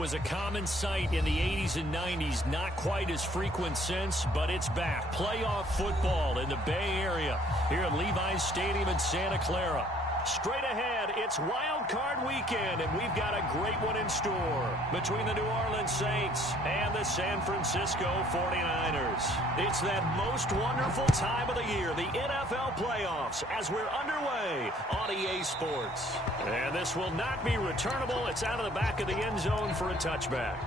was a common sight in the 80s and 90s. Not quite as frequent since, but it's back. Playoff football in the Bay Area here at Levi's Stadium in Santa Clara. Straight ahead, it's Wild Card Weekend, and we've got a great one in store between the New Orleans Saints and the San Francisco 49ers. It's that most wonderful time of the year, the NFL playoffs, as we're underway on EA Sports. And this will not be returnable. It's out of the back of the end zone for a touchback.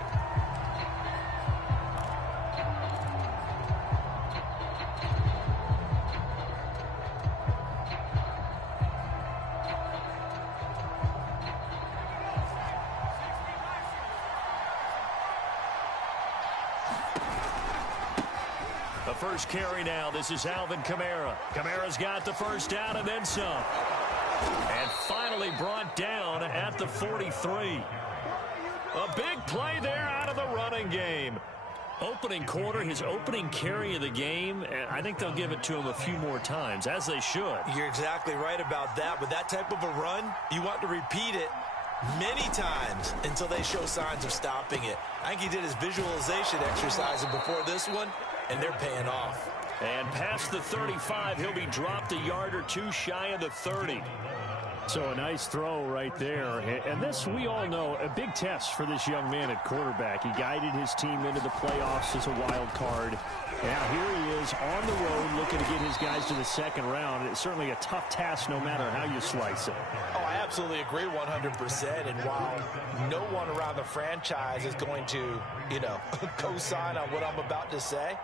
First carry now. This is Alvin Kamara. Kamara's got the first down and then some. And finally brought down at the 43. A big play there out of the running game. Opening quarter, his opening carry of the game, and I think they'll give it to him a few more times, as they should. You're exactly right about that. With that type of a run, you want to repeat it many times until they show signs of stopping it. I think he did his visualization exercises before this one, and they're paying off. And past the 35, he'll be dropped a yard or two shy of the 30. So a nice throw right there. And this, we all know, a big test for this young man at quarterback. He guided his team into the playoffs as a wild card. Now here he is on the road looking to get his guys to the second round. It's certainly a tough task no matter how you slice it. Oh, I absolutely agree 100%. And while no one around the franchise is going to, co-sign on what I'm about to say,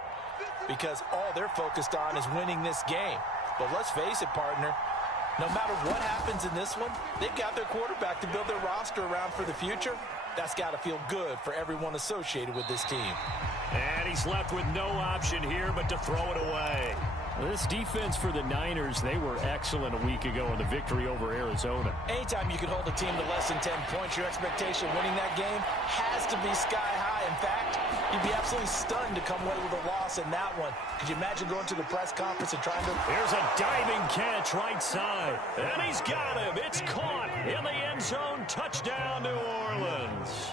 because all they're focused on is winning this game. But let's face it, partner, no matter what happens in this one, they've got their quarterback to build their roster around for the future. That's got to feel good for everyone associated with this team. And he's left with no option here but to throw it away. This defense for the Niners, they were excellent a week ago in the victory over Arizona. Anytime you can hold a team to less than 10 points, your expectation of winning that game has to be sky high. In fact, you'd be absolutely stunned to come away with a loss in that one. Could you imagine going to the press conference and trying to... Here's a diving catch right side. And he's got him. It's caught in the end zone. Touchdown, New Orleans.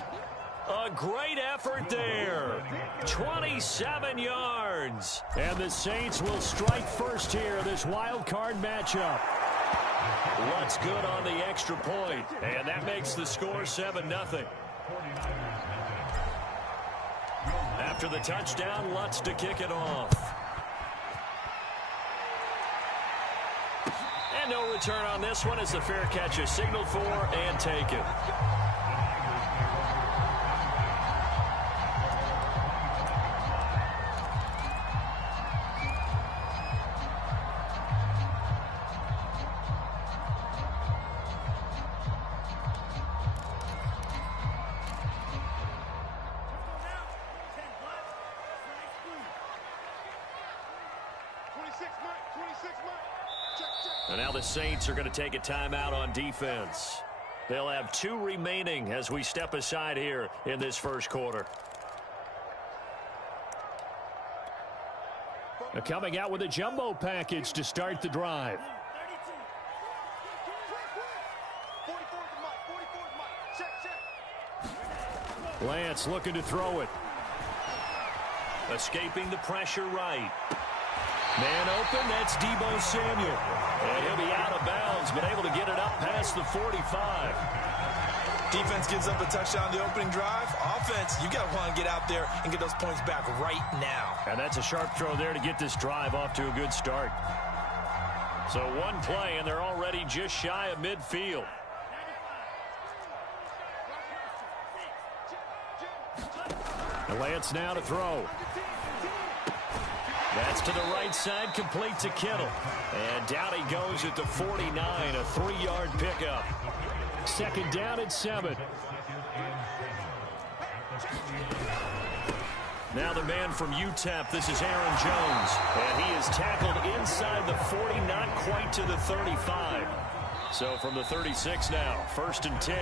A great effort there. 27 yards. And the Saints will strike first here, this wild card matchup. Lutz good on the extra point. And that makes the score 7-0. After the touchdown, Lutz to kick it off. And no return on this one as the fair catch is signaled for and taken. And now the Saints are going to take a timeout on defense. They'll have 2 remaining as we step aside here in this first quarter. Now coming out with a jumbo package to start the drive. Lance looking to throw it. Escaping the pressure right. Man open, that's Deebo Samuel. And he'll be out of bounds, but able to get it up past the 45. Defense gives up a touchdown the opening drive. Offense, you got to want to get out there and get those points back right now. And that's a sharp throw there to get this drive off to a good start. So one play, and they're already just shy of midfield. And Lance now to throw. That's to the right side, complete to Kittle. And down he goes at the 49, a 3-yard pickup. Second down at 7. Now the man from UTEP, this is Aaron Jones. And he is tackled inside the 40, not quite to the 35. So from the 36 now, 1st and 10.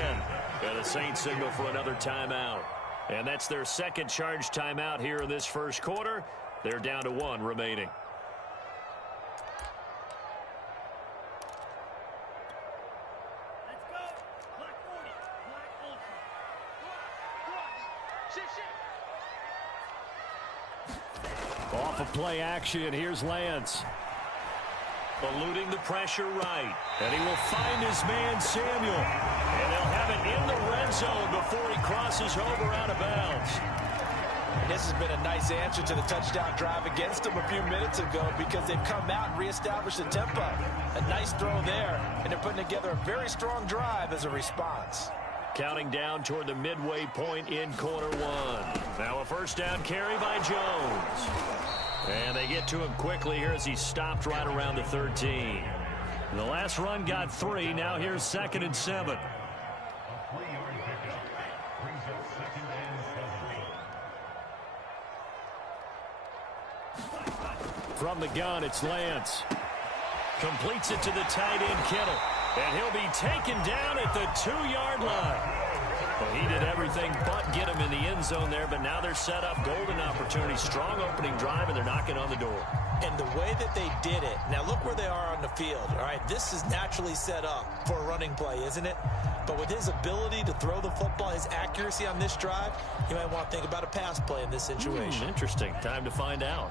And the Saints signal for another timeout. And that's their second charge timeout here in this first quarter. They're down to 1 remaining. Off of play action, here's Lance. Eluding the pressure right. And he will find his man, Samuel. And they'll have it in the red zone before he crosses over out of bounds. This has been a nice answer to the touchdown drive against them a few minutes ago because they've come out and reestablished the tempo. A nice throw there, and they're putting together a very strong drive as a response. Counting down toward the midway point in quarter one. Now a first down carry by Jones. And they get to him quickly here as he stopped right around the 13. The last run got 3. Now here's 2nd and 7. From the gun, it's Lance. Completes it to the tight end, Kittle. And he'll be taken down at the 2-yard line. Well, he did everything but get him in the end zone there, but now they're set up. Golden opportunity, strong opening drive, and they're knocking on the door. And the way that they did it, now look where they are on the field. All right, this is naturally set up for a running play, isn't it? But with his ability to throw the football, his accuracy on this drive, you might want to think about a pass play in this situation. Interesting. Time to find out.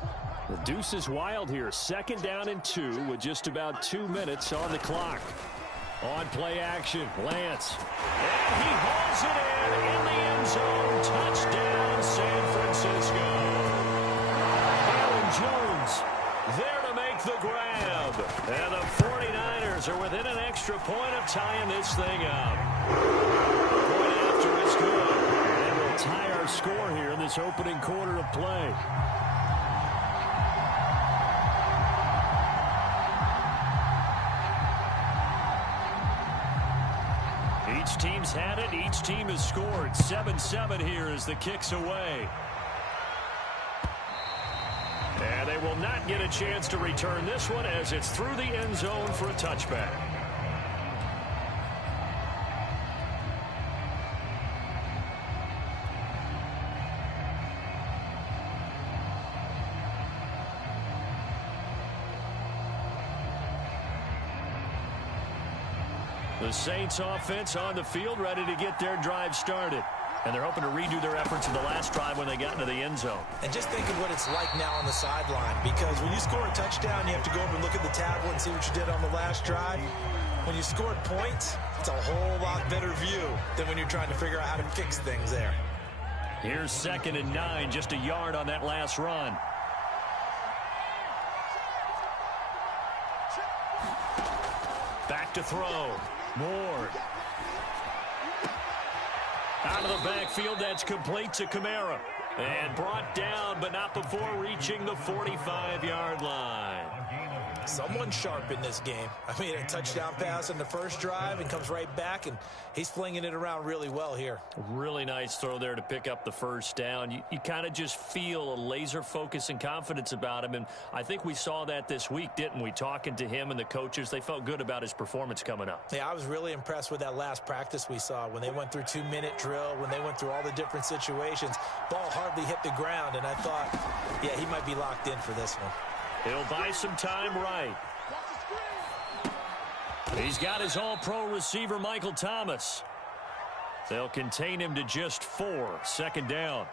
The deuce is wild here. 2nd down and 2 with just about 2 minutes on the clock. On play action, Lance. And he hauls it in the end zone. Touchdown, San Francisco. Aaron Jones there to make the grab. And the 49ers are within an extra point of tying this thing up. The point after is good. And we'll tie our score here in this opening quarter of play. Each team's had it. Each team has scored. 7-7 here as the kick's away. And they will not get a chance to return this one as it's through the end zone for a touchback. The Saints offense on the field, ready to get their drive started. And they're hoping to redo their efforts in the last drive when they got into the end zone. And just think of what it's like now on the sideline, because when you score a touchdown, you have to go over and look at the tablet and see what you did on the last drive. When you scored points, it's a whole lot better view than when you're trying to figure out how to fix things there. Here's 2nd and 9, just a yard on that last run. Back to throw. Moore. Out of the backfield, that's complete to Kamara. And brought down, but not before reaching the 45-yard line. Someone sharp in this game. I mean, a touchdown pass in the first drive and comes right back, and he's flinging it around really well here. Really nice throw there to pick up the first down. You kind of just feel a laser focus and confidence about him, and I think we saw that this week, didn't we? Talking to him and the coaches, they felt good about his performance coming up. Yeah, I was really impressed with that last practice we saw when they went through 2-minute drill, when they went through all the different situations. Ball hardly hit the ground, and I thought, yeah, he might be locked in for this one. He'll buy some time right. He's got his all-pro receiver, Michael Thomas. They'll contain him to just 4. 2nd down.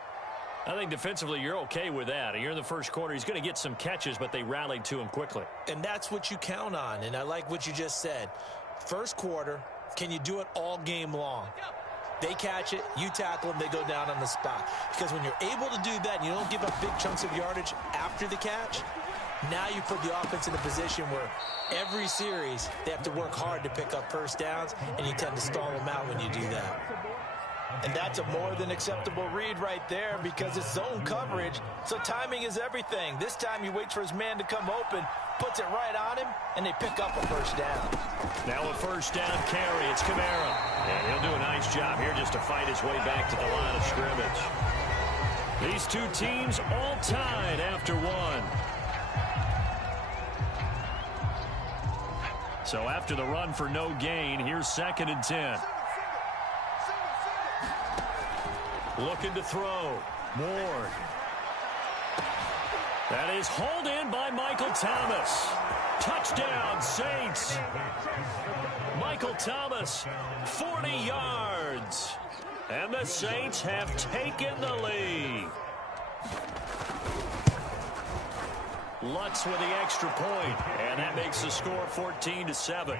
I think defensively you're okay with that. You're in the first quarter. He's going to get some catches, but they rallied to him quickly. And that's what you count on, and I like what you just said. First quarter, can you do it all game long? They catch it, you tackle them, they go down on the spot. Because when you're able to do that and you don't give up big chunks of yardage after the catch, now you put the offense in a position where every series they have to work hard to pick up first downs, and you tend to stall them out when you do that. And that's a more than acceptable read right there because it's zone coverage, so timing is everything. This time he waits for his man to come open, puts it right on him, and they pick up a first down. Now a first down carry. It's Kamara. And he'll do a nice job here just to fight his way back to the line of scrimmage. These two teams all tied after one. So after the run for no gain, here's 2nd and 10. Looking to throw. Moore. That is hauled in by Michael Thomas. Touchdown, Saints. Michael Thomas, 40 yards. And the Saints have taken the lead. Lutz with the extra point, and that makes the score 14-7.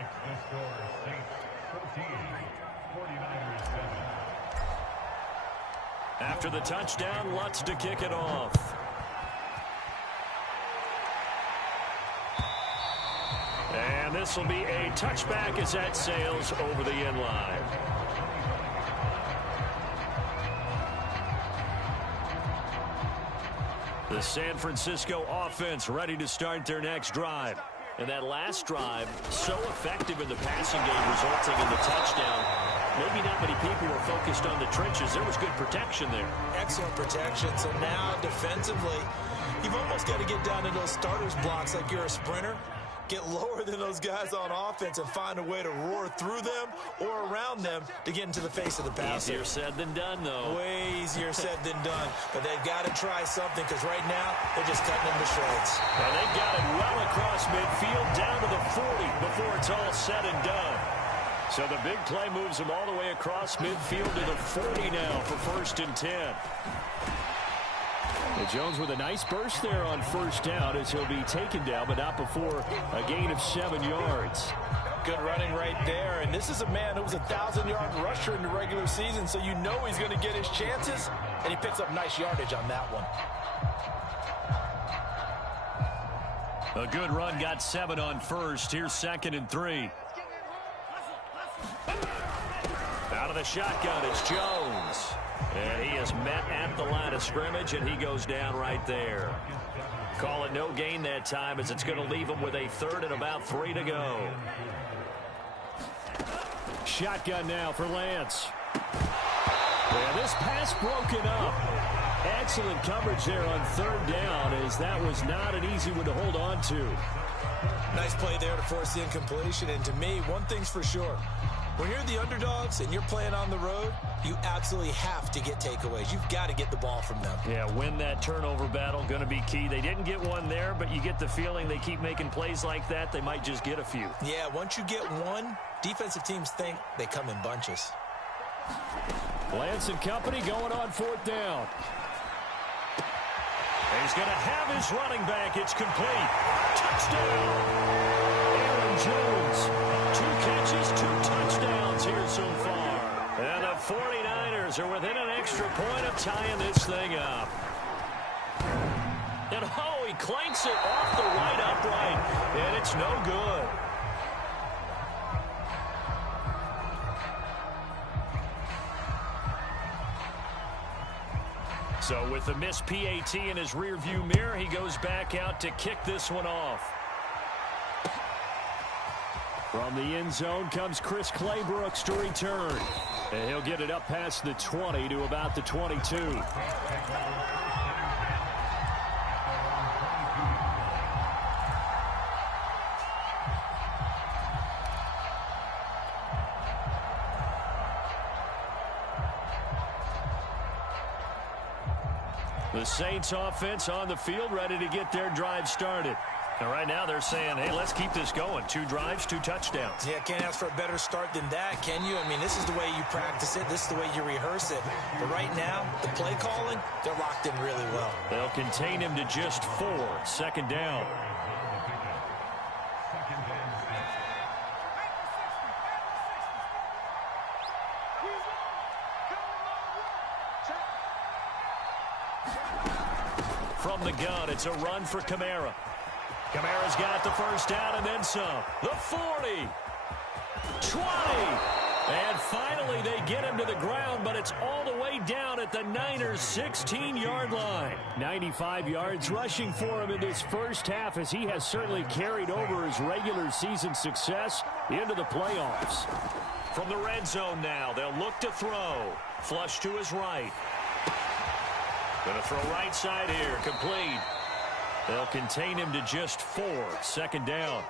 After the touchdown, Lutz to kick it off. And this will be a touchback as that sails over the end line. The San Francisco offense ready to start their next drive. And that last drive, so effective in the passing game, resulting in the touchdown. Maybe not many people were focused on the trenches. There was good protection there. Excellent protection. So now defensively, you've almost got to get down to those starters blocks like you're a sprinter. Get lower than those guys on offense and find a way to roar through them or around them to get into the face of the passer. Easier said than done, though. Way easier said than done. But they've got to try something because right now they're just cutting them to shreds. And they got it well across midfield down to the 40 before it's all said and done. So the big play moves them all the way across midfield to the 40 now for 1st and 10. Jones with a nice burst there on first down as he'll be taken down, but not before a gain of 7 yards. Good running right there. And this is a man who was a 1,000-yard rusher in the regular season, so you know he's going to get his chances, and he picks up nice yardage on that one. A good run, got 7 on first. Here's 2nd and 3. Out of the shotgun, it's Jones. And he is met at the line of scrimmage, and he goes down right there. Call it no gain that time as it's going to leave him with a 3rd and about 3 to go. Shotgun now for Lance. Yeah, this pass broken up. Excellent coverage there on 3rd down as that was not an easy one to hold on to. Nice play there to force the incompletion. And to me, one thing's for sure. When you're the underdogs and you're playing on the road, you absolutely have to get takeaways. You've got to get the ball from them. Yeah, win that turnover battle, going to be key. They didn't get one there, but you get the feeling they keep making plays like that, they might just get a few. Yeah, once you get one, defensive teams think they come in bunches. Lance and company going on 4th down. He's going to have his running back. It's complete. Touchdown. Aaron Jones. 2 catches, 2 touchdowns here so far. And the 49ers are within an extra point of tying this thing up. And oh, he clanks it off the right upright. And it's no good. So with the missed PAT in his rearview mirror, he goes back out to kick this one off. From the end zone comes Chris Claybrooks to return. And he'll get it up past the 20 to about the 22. The Saints offense on the field ready to get their drive started. And right now they're saying, hey, let's keep this going. 2 drives, 2 touchdowns. Yeah, can't ask for a better start than that, can you? I mean, this is the way you practice it. This is the way you rehearse it. But right now, the play calling, they're locked in really well. They'll contain him to just 4. 2nd down. From the gun, it's a run for Kamara. Kamara's got the 1st down and then some. The 40. 20. And finally they get him to the ground, but it's all the way down at the Niners' 16-yard line. 95 yards rushing for him in this first half as he has certainly carried over his regular season success into the playoffs. From the red zone now, they'll look to throw. Flush to his right. Going to throw right side here. Complete. They'll contain him to just 4. 2nd down.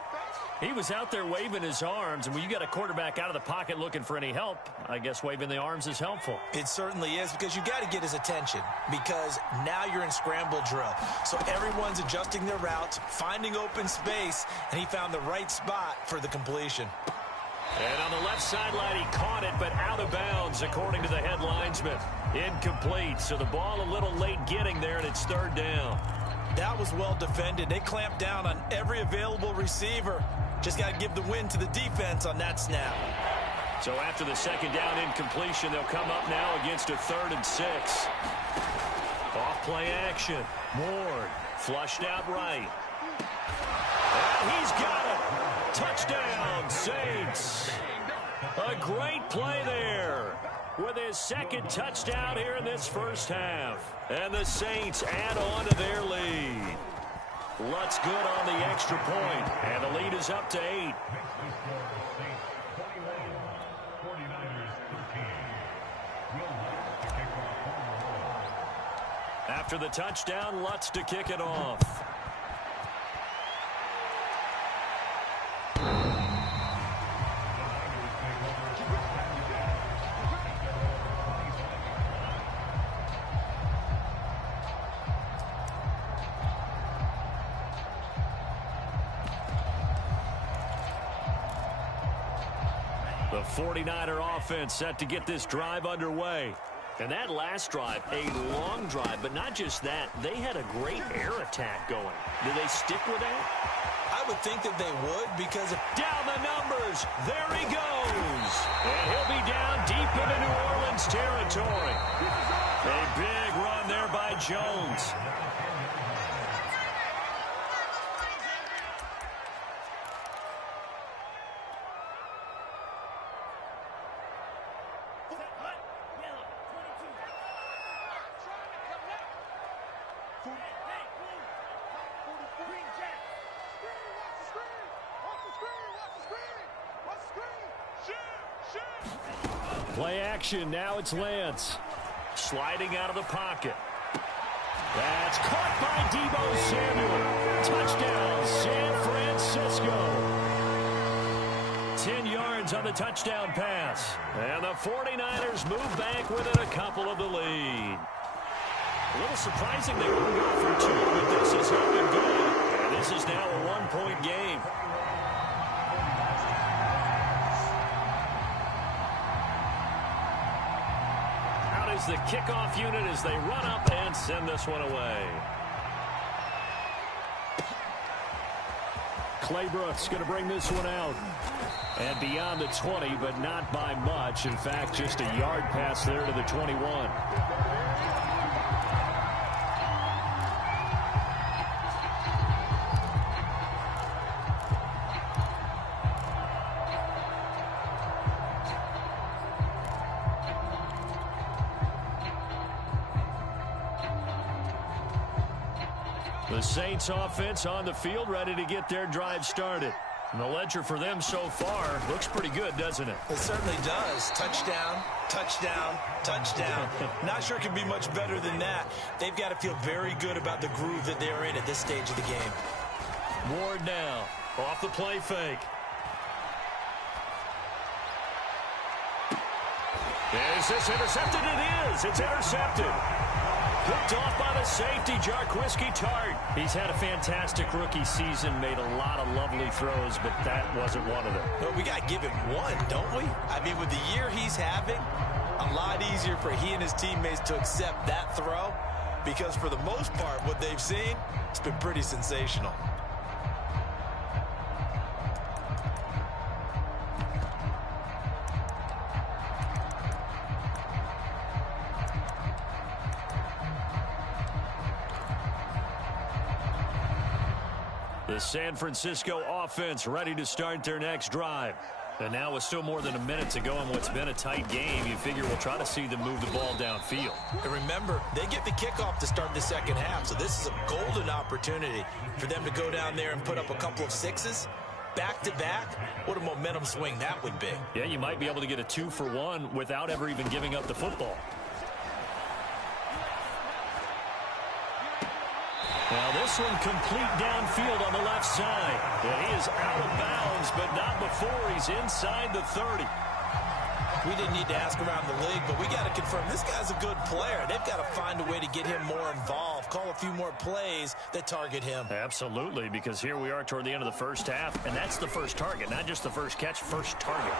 He was out there waving his arms, and when you got a quarterback out of the pocket looking for any help, I guess waving the arms is helpful. It certainly is, because you got to get his attention, because now you're in scramble drill. So everyone's adjusting their routes, finding open space, and he found the right spot for the completion. And on the left sideline, he caught it, but out of bounds, according to the head linesman. Incomplete, so the ball a little late getting there, and it's third down. That was well defended. They clamped down on every available receiver. Just got to give the win to the defense on that snap. So after the second down incompletion, they'll come up now against a 3rd and 6. Off play action. Ward flushed out right. And he's got it. Touchdown, Saints. A great play there with his second touchdown here in this first half. And the Saints add on to their lead. Lutz good on the extra point, and the lead is up to 8. After the touchdown, Lutz to kick it off. The 49er offense set to get this drive underway. And that last drive, a long drive, but not just that. They had a great air attack going. Do they stick with that? I would think that they would because down the numbers. There he goes. And he'll be down deep into New Orleans territory. A big run there by Jones. Play action. Now it's Lance. Sliding out of the pocket. That's caught by Deebo Samuel. Touchdown, San Francisco. 10 yards on the touchdown pass. And the 49ers move back within a couple of the lead. A little surprising they wouldn't go for 2, but this has been good. And this is now a 1-point game. The kickoff unit as they run up and send this one away. Claybrooks going to bring this one out. And beyond the 20, but not by much. In fact, just a yard pass there to the 21. The Saints offense on the field, ready to get their drive started. And the ledger for them so far looks pretty good, doesn't it? It certainly does. Touchdown, touchdown, touchdown. Not sure it can be much better than that. They've got to feel very good about the groove that they're in at this stage of the game. Ward now, off the play fake. Is this intercepted? It is. It's intercepted. Picked off by the safety, Jarquiski Tart. He's had a fantastic rookie season, made a lot of lovely throws, but that wasn't one of them. Well, we got to give him one, don't we? I mean, with the year he's having, a lot easier for he and his teammates to accept that throw because for the most part, what they've seen, it's been pretty sensational. The San Francisco offense ready to start their next drive. And now with still more than a minute to go in what's been a tight game, you figure we'll try to see them move the ball downfield. And remember, they get the kickoff to start the second half, so this is a golden opportunity for them to go down there and put up a couple of sixes. Back-to-back, what a momentum swing that would be. Yeah, you might be able to get a 2-for-1 without ever even giving up the football. Now this one complete downfield on the left side. And he is out of bounds, but not before he's inside the 30. We didn't need to ask around the league, but we got to confirm this guy's a good player. They've got to find a way to get him more involved call a few more plays that target him. Absolutely, because here we are toward the end of the first half, and that's the first target, not just the first catch, first target.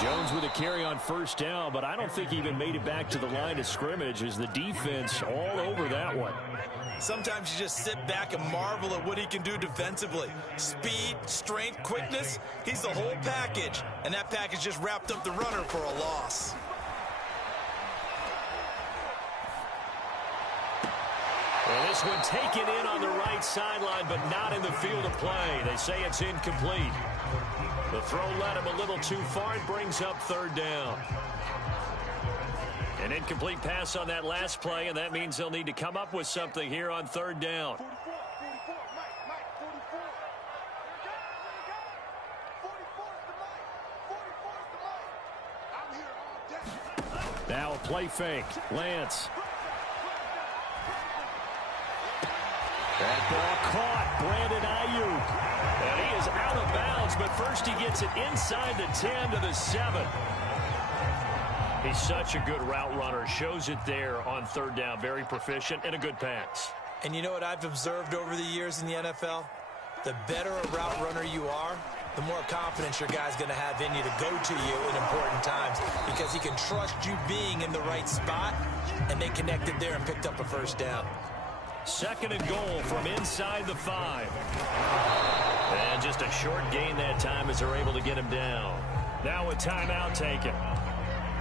Jones with a carry on first down, but I don't think he even made it back to the line of scrimmage as the defense all over that one. Sometimes you just sit back and marvel at what he can do defensively. Speed, strength, quickness, he's the whole package. And that package just wrapped up the runner for a loss. Well, this one taken in on the right sideline, but not in the field of play. They say it's incomplete. The throw led him a little too far. It brings up third down. An incomplete pass on that last play, and that means they'll need to come up with something here on third down. Now a play fake. Lance. That ball caught. Brandon Ayuk. And he is out of bounds, but first he gets it inside the 10 to the 7. He's such a good route runner. Shows it there on third down. Very proficient and a good pass. And you know what I've observed over the years in the NFL? The better a route runner you are, the more confidence your guy's going to have in you to go to you in important times because he can trust you being in the right spot, and they connected there and picked up a first down. Second and goal from inside the 5. And just a short gain that time as they're able to get him down. Now a timeout taken.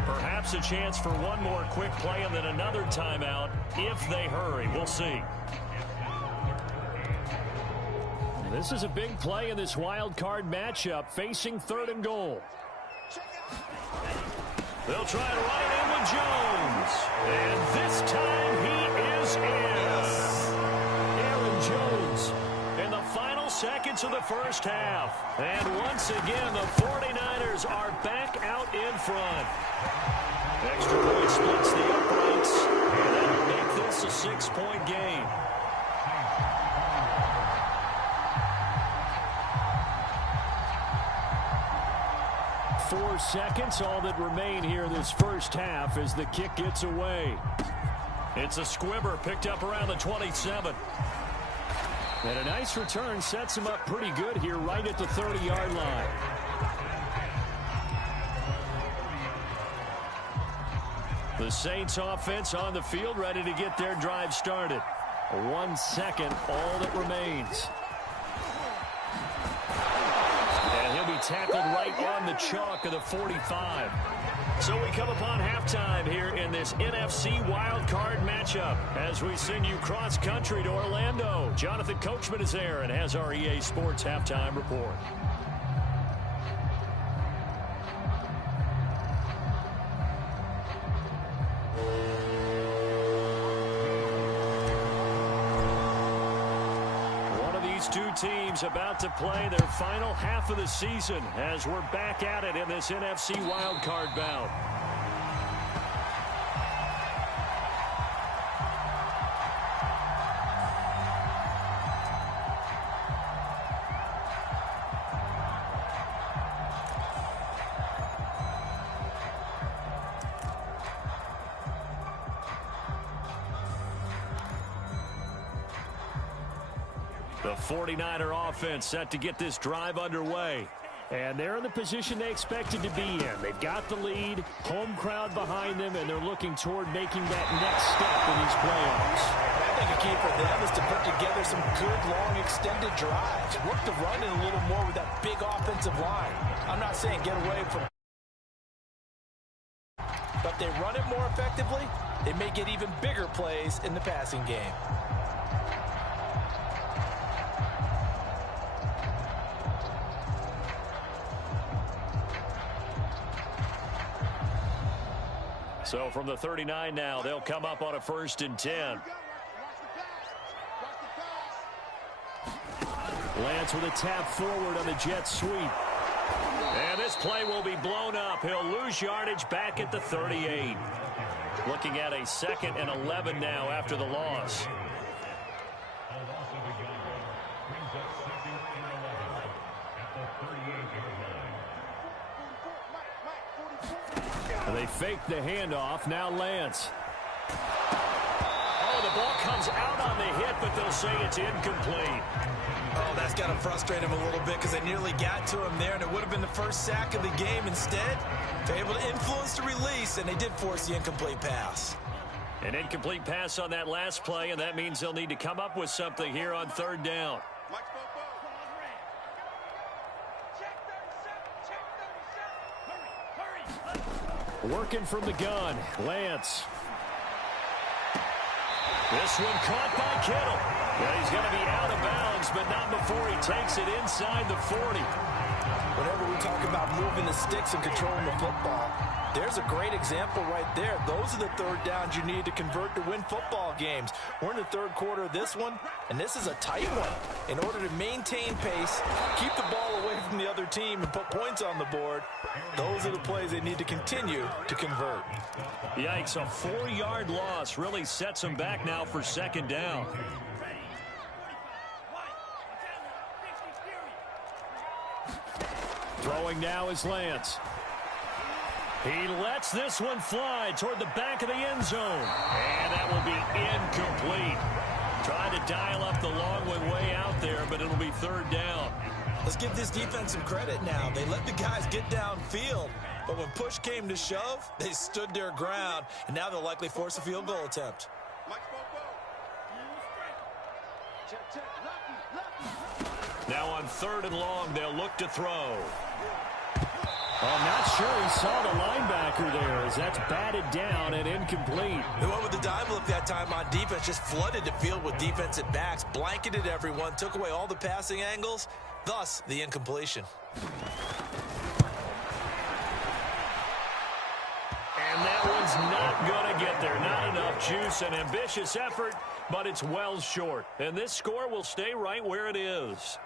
Perhaps a chance for one more quick play and then another timeout if they hurry. We'll see. This is a big play in this wild card matchup facing third and goal. They'll try to run it in with Jones. And this time he is in. Aaron Jones in the final seconds of the first half. And once again, the 49ers are back out in front. Extra point splits the uprights, and that'll make this a 6-point game. Four seconds, all that remain here in this first half as the kick gets away. It's a squibber picked up around the 27. And a nice return sets him up pretty good here right at the 30-yard line. The Saints offense on the field ready to get their drive started. 1 second, all that remains. And he'll be tackled right on the chalk of the 45. So we come upon halftime here in this NFC wildcard matchup as we send you cross-country to Orlando. Jonathan Coachman is there and has our EA Sports halftime report. Two teams about to play their final half of the season as we're back at it in this NFC wildcard bout. The 49er offense set to get this drive underway. And they're in the position they expected to be in. They've got the lead, home crowd behind them, and they're looking toward making that next step in these playoffs. I think a key for them is to put together some good, long, extended drives. Work the run in a little more with that big offensive line. I'm not saying get away from, but they run it more effectively, they may get even bigger plays in the passing game. So from the 39 now, they'll come up on a 1st and 10. Lance with a tap forward on the jet sweep. And this play will be blown up. He'll lose yardage back at the 38. Looking at a 2nd and 11 now after the loss. They fake the handoff. Now Lance. Oh, the ball comes comes out on the hit, but they'll say it's incomplete. Oh, that's got to frustrate him a little bit because they nearly got to him there, and it would have been the first sack of the game. Instead, they're able to influence the release, and they did force the incomplete pass. An incomplete pass on that last play, and that means they'll need to come up with something here on third down. Working from the gun, Lance. This one caught by Kittle. Well, he's going to be out of bounds, but not before he takes it inside the 40. Whenever we talk about moving the sticks and controlling the football, there's a great example right there. Those are the third downs you need to convert to win football games. We're in the third quarter of this one, and this is a tight one. In order to maintain pace, keep the ball away from the other team, and put points on the board, those are the plays they need to continue to convert. Yikes, a 4-yard loss really sets them back now for second down. Throwing now is Lance. He lets this one fly toward the back of the end zone. And that will be incomplete. Trying to dial up the long one way out there, but it'll be third down. Let's give this defense some credit now. They let the guys get downfield, but when push came to shove, they stood their ground, and now they'll likely force a field goal attempt. Now on third and long, they'll look to throw. I'm not sure he saw the linebacker there as that's batted down and incomplete. They went with the dime look that time on defense, just flooded the field with defensive backs, blanketed everyone, took away all the passing angles, thus the incompletion. And that one's not going to get there. Not enough juice. An ambitious effort, but it's well short. And this score will stay right where it is.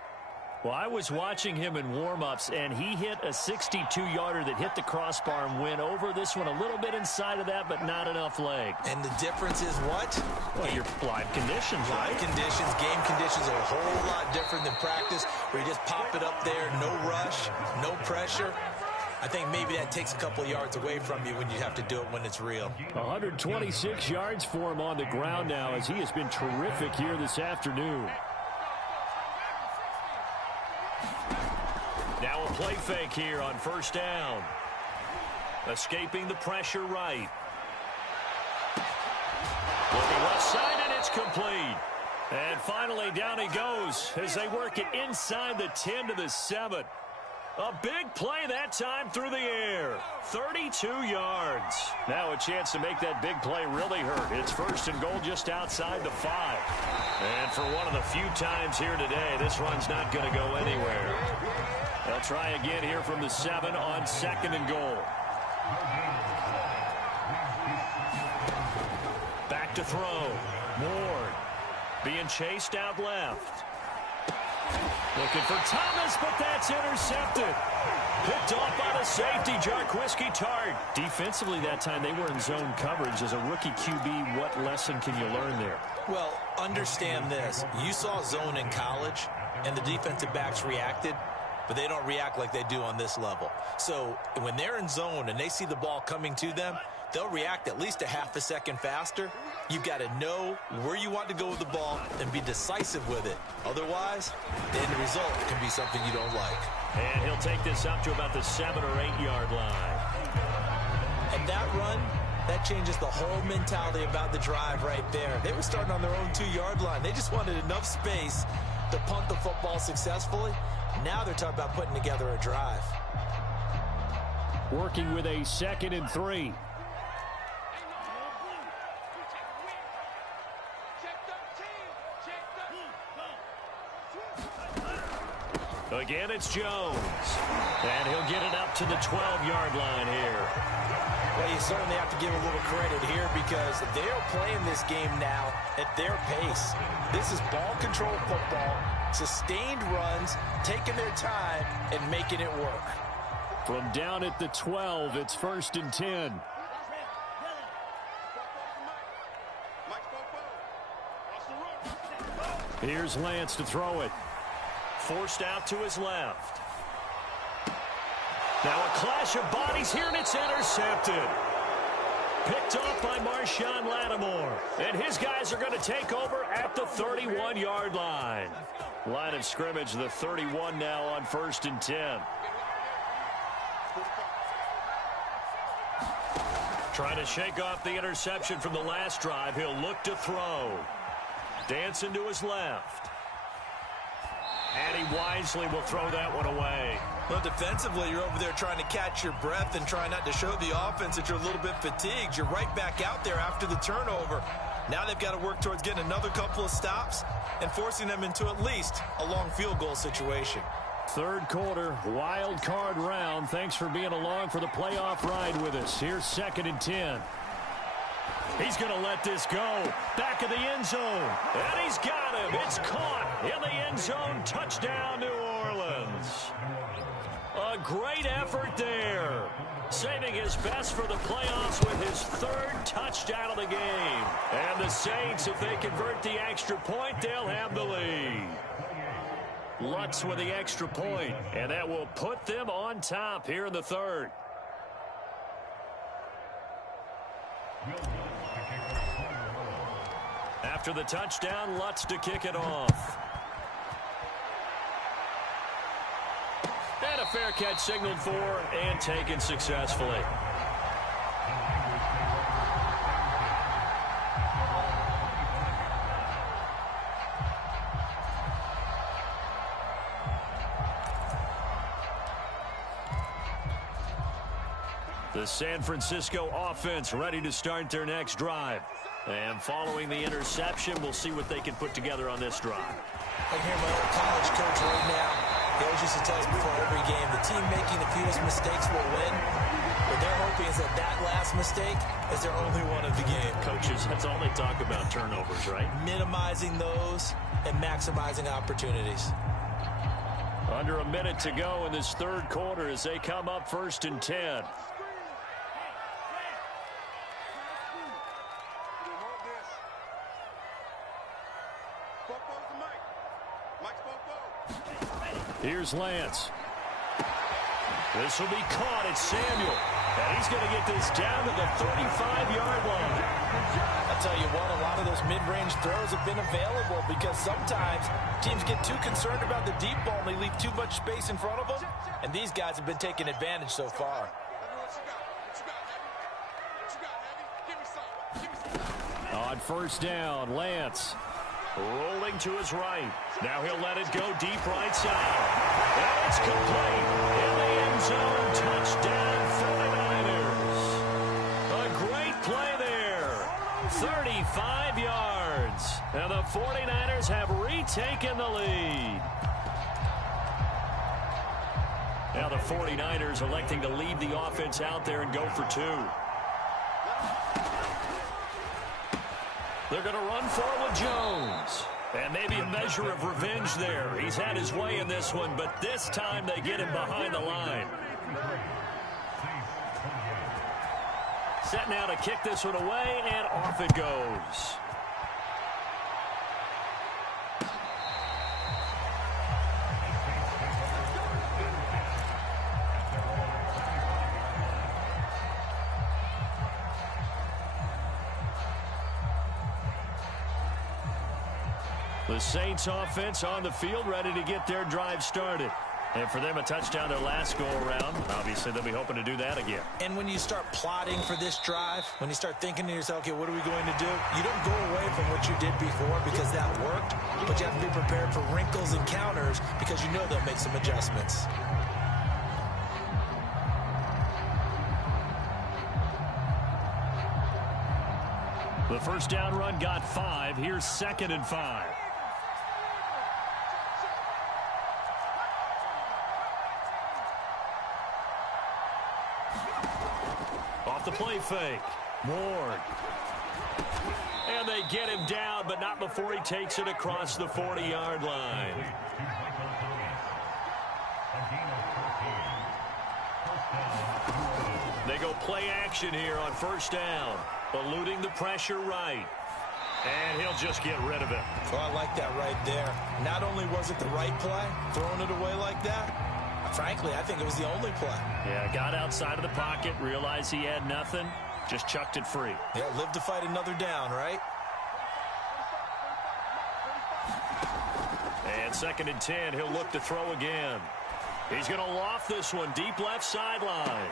Well, I was watching him in warm-ups, and he hit a 62-yarder that hit the crossbar and went over this one a little bit inside of that, but not enough leg. And the difference is what? Well, your live conditions, right? Live conditions, game conditions are a whole lot different than practice, where you just pop it up there, no rush, no pressure. I think maybe that takes a couple yards away from you when you have to do it when it's real. 126 yards for him on the ground now, as he has been terrific here this afternoon. Now a play fake here on first down. Escaping the pressure right. Looking left side, and it's complete. And finally down he goes as they work it inside the 10 to the 7. A big play that time through the air. 32 yards. Now a chance to make that big play really hurt. It's first and goal just outside the 5. And for one of the few times here today, this run's not going to go anywhere. They'll try again here from the 7 on second and goal. Back to throw. Ward being chased out left. Looking for Thomas, but that's intercepted. Picked off by the safety, Jarquiski Tart. Defensively that time, they were in zone coverage. As a rookie QB, what lesson can you learn there? Well, understand this. You saw zone in college, and the defensive backs reacted, but they don't react like they do on this level. So when they're in zone and they see the ball coming to them, they'll react at least a half a second faster. You've got to know where you want to go with the ball and be decisive with it. Otherwise, the end result can be something you don't like. And he'll take this up to about the 7 or 8 yard line. And that run, that changes the whole mentality about the drive right there. They were starting on their own 2 yard line. They just wanted enough space to punt the football successfully. Now they're talking about putting together a drive. Working with a 2nd and 3. Again, it's Jones. And he'll get it up to the 12-yard line here. Well, you certainly have to give a little credit here because they're playing this game now at their pace. This is ball control football, sustained runs, taking their time, and making it work. From down at the 12, it's 1st and 10. Here's Lance to throw it. Forced out to his left. Now a clash of bodies here, and it's intercepted. Picked off by Marshawn Lattimore. And his guys are going to take over at the 31-yard line. Line of scrimmage, the 31 now on 1st and 10. Trying to shake off the interception from the last drive. He'll look to throw. Dancing to his left. And he wisely will throw that one away. Well, defensively, you're over there trying to catch your breath and try not to show the offense that you're a little bit fatigued. You're right back out there after the turnover. Now they've got to work towards getting another couple of stops and forcing them into at least a long field goal situation. Third quarter, wild card round. Thanks for being along for the playoff ride with us. Here's 2nd and 10. He's going to let this go. Back of the end zone. And he's got him. It's caught in the end zone. Touchdown, New Orleans. A great effort there. Saving his best for the playoffs with his 3rd touchdown of the game. And the Saints, if they convert the extra point, they'll have the lead. Lutz with the extra point, and that will put them on top here in the 3rd. After the touchdown, Lutz to kick it off. And a fair catch signaled for and taken successfully. The San Francisco offense ready to start their next drive. And following the interception, we'll see what they can put together on this drive. I hear my old college coach right now. He always used to tell us before every game, the team making the fewest mistakes will win. What they're hoping is that last mistake is their only one of the game. Coaches, that's all they talk about, turnovers, right? Minimizing those and maximizing opportunities. Under a minute to go in this 3rd quarter as they come up 1st and 10. Here's Lance. This will be caught. It's Samuel. And he's going to get this down to the 35-yard line. I'll tell you what, a lot of those mid-range throws have been available because sometimes teams get too concerned about the deep ball and they leave too much space in front of them. And these guys have been taking advantage so far. On 1st down, Lance rolling to his right. Now he'll let it go deep right side. And it's complete. In the end zone, touchdown 49ers. A great play there. 35 yards. And the 49ers have retaken the lead. Now the 49ers electing to leave the offense out there and go for 2. They're going to run for it with Jones. And maybe a measure of revenge there. He's had his way in this one, but this time they get him behind the line. Set now to kick this one away, and off it goes. The Saints offense on the field ready to get their drive started. And for them, a touchdown their last go-around. Obviously, they'll be hoping to do that again. And when you start plotting for this drive, when you start thinking to yourself, okay, what are we going to do? You don't go away from what you did before because that worked, but you have to be prepared for wrinkles and counters because you know they'll make some adjustments. The 1st down run got 5. Here's 2nd and 5. Off the play fake. Ward. And they get him down, but not before he takes it across the 40-yard line. They go play action here on 1st down. Eluding the pressure right. And he'll just get rid of it. Oh, I like that right there. Not only was it the right play, throwing it away like that, frankly, I think it was the only play. Yeah, got outside of the pocket, realized he had nothing, Just chucked it free. Yeah, live to fight another down, right? And 2nd and 10, he'll look to throw again. He's going to loft this one deep left sideline.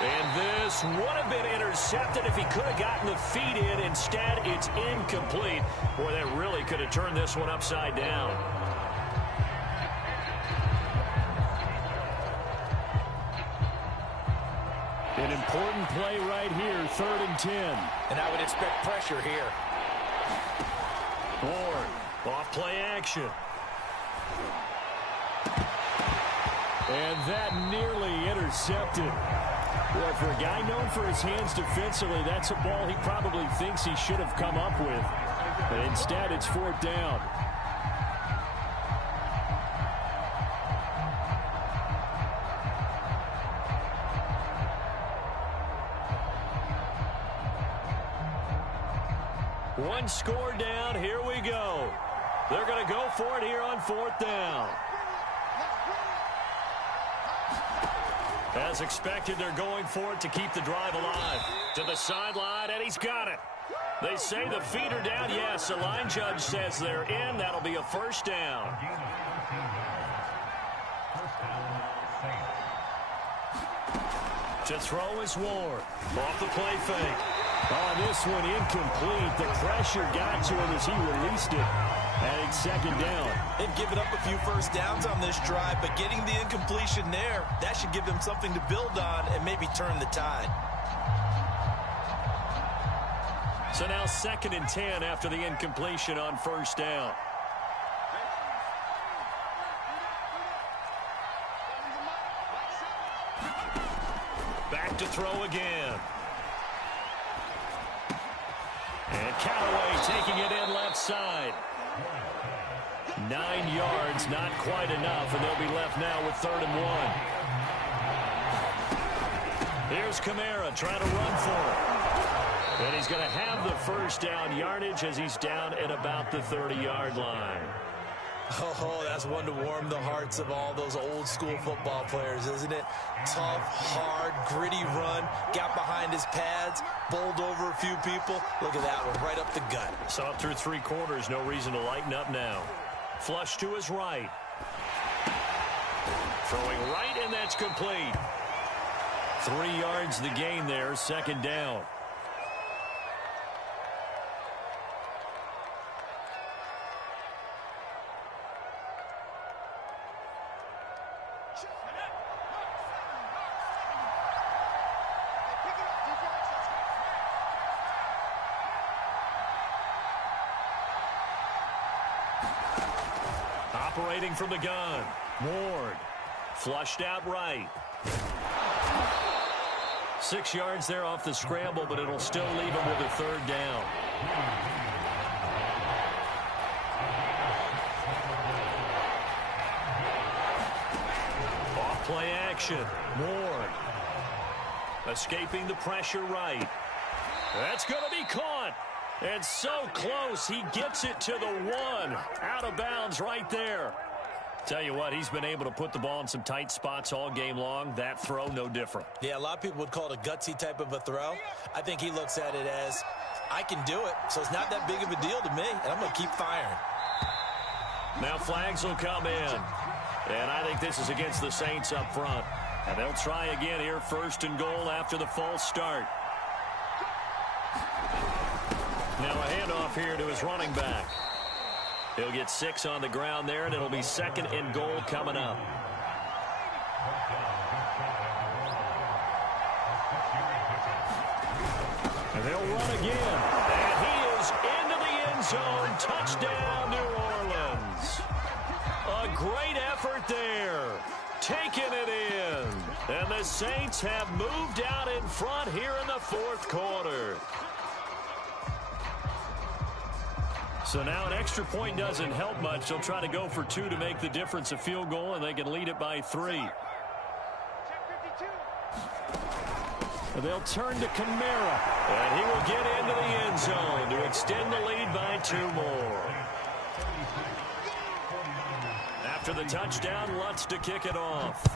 And this would have been intercepted if he could have gotten the feet in. Instead, it's incomplete. Boy, that really could have turned this one upside down. An important play right here, 3rd and 10. And I would expect pressure here. Ward, off play action. And that nearly intercepted. Boy, for a guy known for his hands defensively, that's a ball he probably thinks he should have come up with. But instead, it's 4th down. One score down. Here we go. They're going to go for it here on 4th down. As expected, they're going for it to keep the drive alive. To the sideline, and he's got it. They say the feet are down. Yes, the line judge says they're in. That'll be a 1st down. To throw is Ward. Off the play fake. Oh, this one incomplete. The pressure got to him as he released it. And it's 2nd down. They've given up a few 1st downs on this drive, but getting the incompletion there, that should give them something to build on and maybe turn the tide. So now 2nd and 10 after the incompletion on 1st down. Back to throw again. And Callaway taking it in left side. 9 yards, not quite enough, and they'll be left now with 3rd and 1. Here's Kamara trying to run for it. And he's going to have the 1st down yardage as he's down at about the 30-yard line. Oh, that's one to warm the hearts of all those old school football players, isn't it? Tough, hard, gritty run, got behind his pads, bowled over a few people. Look at that one, right up the gut. So up through 3 quarters, no reason to lighten up now. Flush to his right. Throwing right, and that's complete. 3 yards the gain there, 2nd down. Operating from the gun. Ward. Flushed out right. 6 yards there off the scramble, but it'll still leave him with a 3rd down. Off play action. Ward. Escaping the pressure right. That's going to be caught. And so close, he gets it to the 1. Out of bounds right there. Tell you what, he's been able to put the ball in some tight spots all game long. That throw, no different. Yeah, a lot of people would call it a gutsy type of a throw. I think he looks at it as, I can do it, so it's not that big of a deal to me, and I'm going to keep firing. Now flags will come in. And I think this is against the Saints up front. And they'll try again here, 1st and goal after the false start. Now a handoff here to his running back. He'll get 6 on the ground there, and it'll be 2nd and goal coming up. And they'll run again. And he is into the end zone. Touchdown, New Orleans. A great effort there. Taking it in. And the Saints have moved out in front here in the 4th quarter. So now an extra point doesn't help much. They'll try to go for 2 to make the difference a field goal, and they can lead it by 3. And they'll turn to Kamara. And he will get into the end zone to extend the lead by 2 more. After the touchdown, Lutz to kick it off.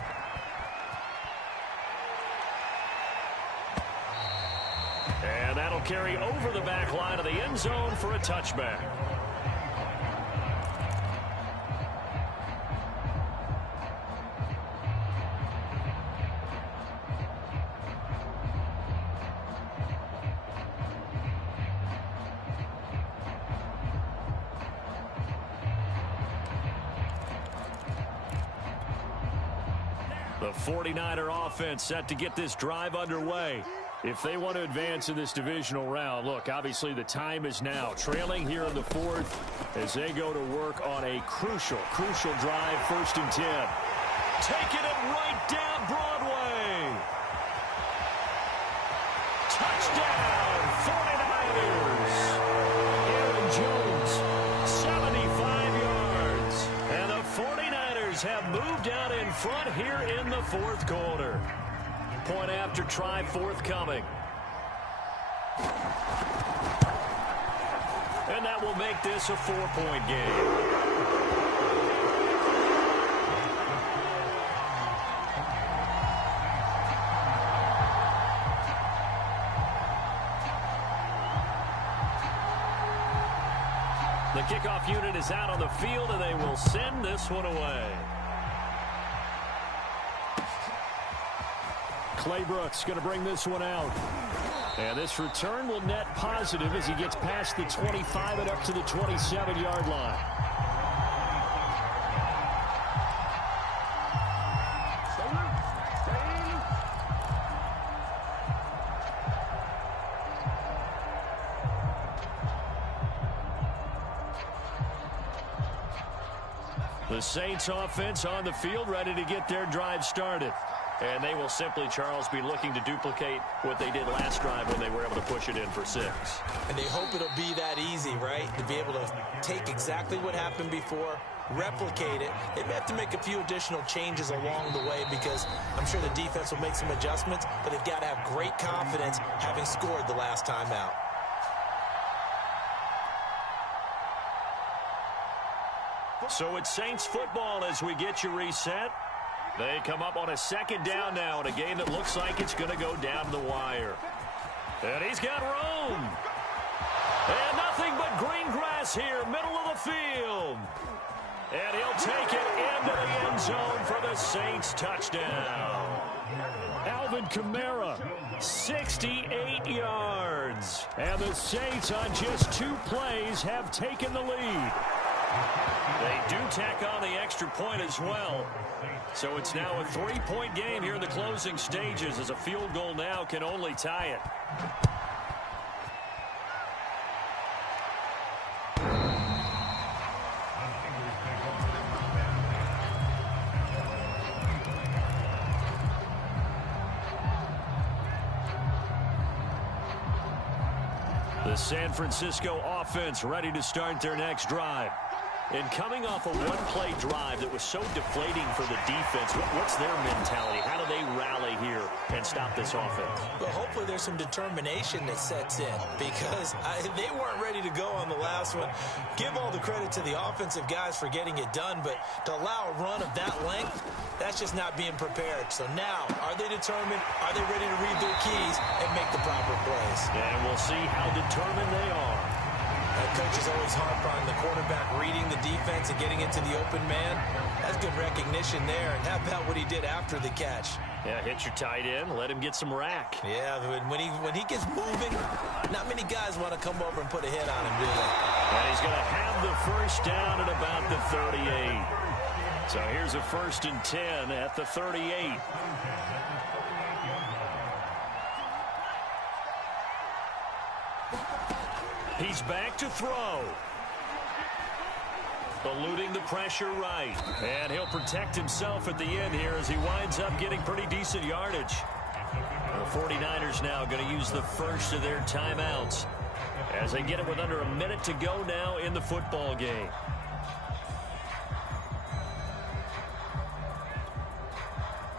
carry over the back line of the end zone for a touchback. The 49er offense set to get this drive underway. If they want to advance in this divisional round, look, obviously the time is now. Trailing here in the fourth as they go to work on a crucial drive, 1st and 10. Taking it right down Broadway. Touchdown, 49ers. Aaron Jones, 75 yards. And the 49ers have moved out in front here in the fourth quarter. Point after try forthcoming. And that will make this a 4-point game. The kickoff unit is out on the field, and they will send this one away. Claybrooks going to bring this one out. And this return will net positive as he gets past the 25 and up to the 27-yard line. The Saints offense on the field ready to get their drive started. And they will simply, Charles, be looking to duplicate what they did last drive when they were able to push it in for 6. And they hope it'll be that easy, right? To be able to take exactly what happened before, replicate it. They may have to make a few additional changes along the way because I'm sure the defense will make some adjustments, but they've got to have great confidence having scored the last time out. So it's Saints football as we get you reset. They come up on a 2nd down now in a game that looks like it's going to go down to the wire. And he's got room. And nothing but green grass here, middle of the field. And he'll take it into the end zone for the Saints touchdown. Alvin Kamara, 68 yards. And the Saints on just 2 plays have taken the lead. They do tack on the extra point as well. So it's now a 3-point game here in the closing stages as a field goal now can only tie it. The San Francisco offense ready to start their next drive. And coming off a one-play drive that was so deflating for the defense, what's their mentality? How do they rally here and stop this offense? Well, hopefully there's some determination that sets in because they weren't ready to go on the last one. Give all the credit to the offensive guys for getting it done, but to allow a run of that length, that's just not being prepared. So now, are they determined? Are they ready to read their keys and make the proper plays? And we'll see how determined they are. Coaches always harp on the quarterback reading the defense and getting it to the open man. That's good recognition there. And how about what he did after the catch? Yeah, hit your tight end, let him get some rack. Yeah, when he gets moving, not many guys want to come over and put a hit on him, do they? And he's going to have the 1st down at about the 38. So here's a 1st and 10 at the 38. He's back to throw. Eluding the pressure right. And he'll protect himself at the end here as he winds up getting pretty decent yardage. The 49ers now going to use the first of their timeouts as they get it with under a minute to go now in the football game.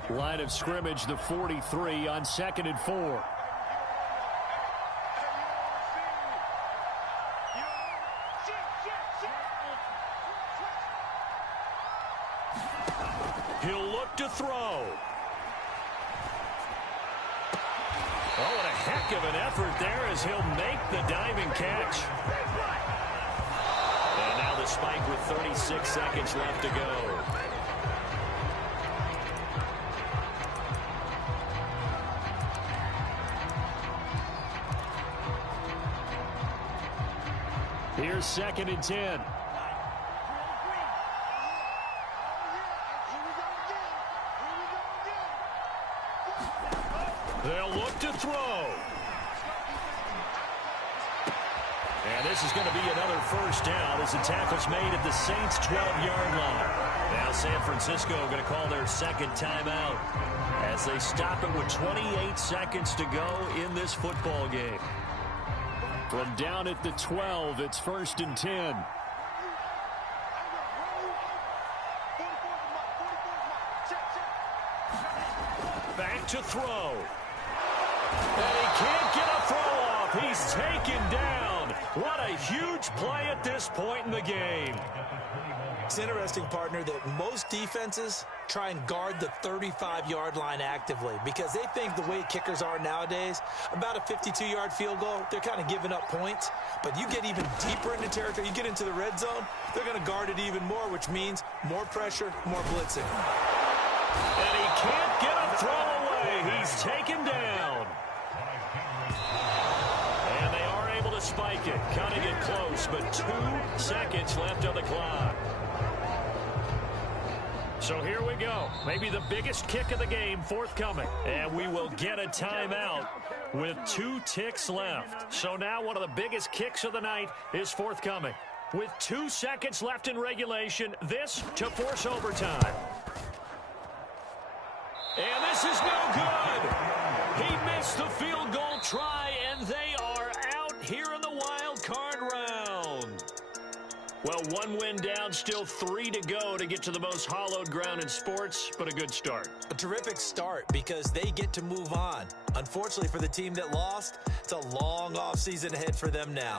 Line of scrimmage, the 43 on 2nd and 4. He'll look to throw. Oh, and a heck of an effort there as he'll make the diving catch. And now the spike with 36 seconds left to go. Here's 2nd and 10. They'll look to throw. And this is going to be another first down as the tackle's made at the Saints' 12-yard line. Now San Francisco going to call their second timeout as they stop it with 28 seconds to go in this football game. From down at the 12, it's 1st and 10. Back to throw. And he can't get a throw off. He's taken down. What a huge play at this point in the game. It's interesting, partner, that most defenses try and guard the 35-yard line actively because they think the way kickers are nowadays, about a 52-yard field goal, they're kind of giving up points. But you get even deeper into territory, you get into the red zone, they're going to guard it even more, which means more pressure, more blitzing. And he can't get a throw away. He's taken down. And they are able to spike it, cutting it close, but 2 seconds left on the clock. So here we go. Maybe the biggest kick of the game forthcoming. And we will get a timeout with 2 ticks left. So now one of the biggest kicks of the night is forthcoming. With 2 seconds left in regulation, this to force overtime. And this is no good. He missed the field goal try, and they are out here in the wild card round. Well, 1 win down, still 3 to go to get to the most hallowed ground in sports, but a good start. A terrific start because they get to move on. Unfortunately for the team that lost, it's a long offseason ahead for them now.